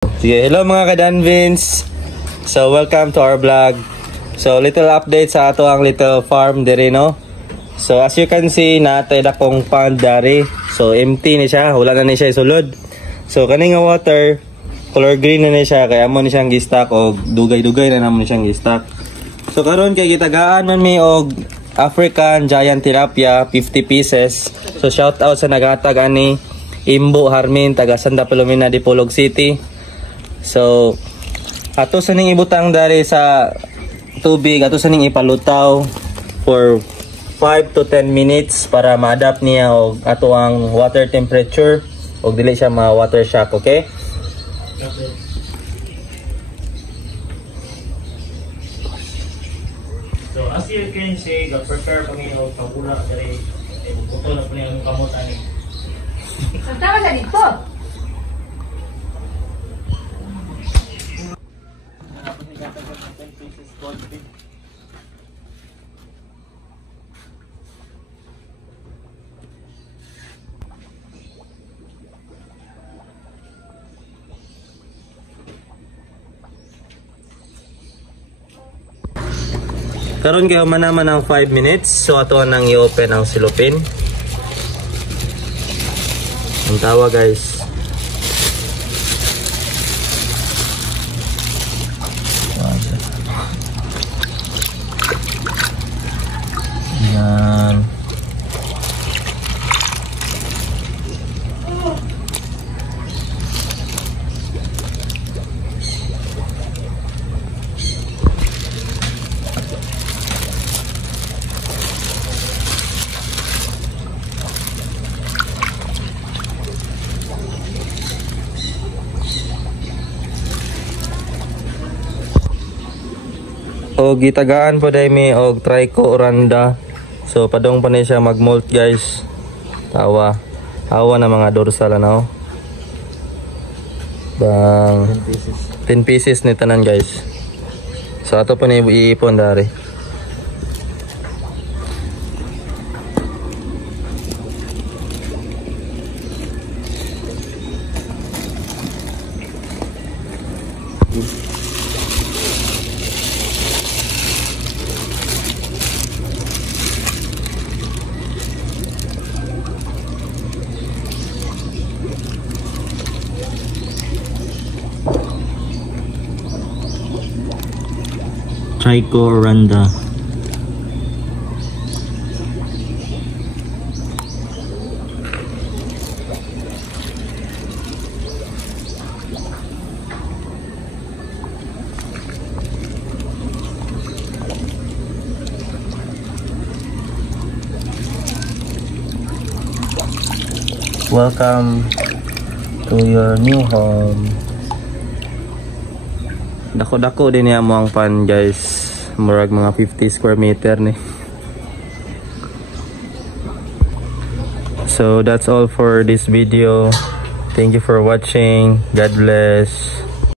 Sige, hello mga ka-Danvins. So welcome to our vlog. So little update sa ato ang little farm diri no. So as you can see natay dakong pond dari. So empty ni siya, wala na ni siya sulod. So kani nga water color green na ni siya kaya amo ni siyang gi-stock og dugay-dugay na namon ni siyang gi-stock. So karon kay gitagaan man mi og African giant tilapia 50 pieces. So shout out sa naghatag ani Imbo Harmin taga Santa Filomena, Dipolog City. So ato sa ning ibutang dari sa tubig, ato sa ning ipalutaw for 5 to 10 minutes para ma-adapt niya og ato ang water temperature og dili siya ma-water shock, okay? Okay. So as you can see, prepare kami og pagula dari butol na po niya ang kamot ani. Tama sa dito. Karon kayo man naman ang 5 minutes. So ato nang i-open ang silopin. Ang tawa guys. Yan. O gitagaan po dai mi og Trico Oranda. So padong pa ni siya mag-molt guys. Tawa. Hawa na mga dorsal ano. Bang 10 pieces ni tanan guys. So ato po ni iipon dari. Trico Oranda. Welcome to your new home. Dako-dako din niya mo ang pan guys. Murag mga 50 square meter ni. So that's all for this video. Thank you for watching. God bless.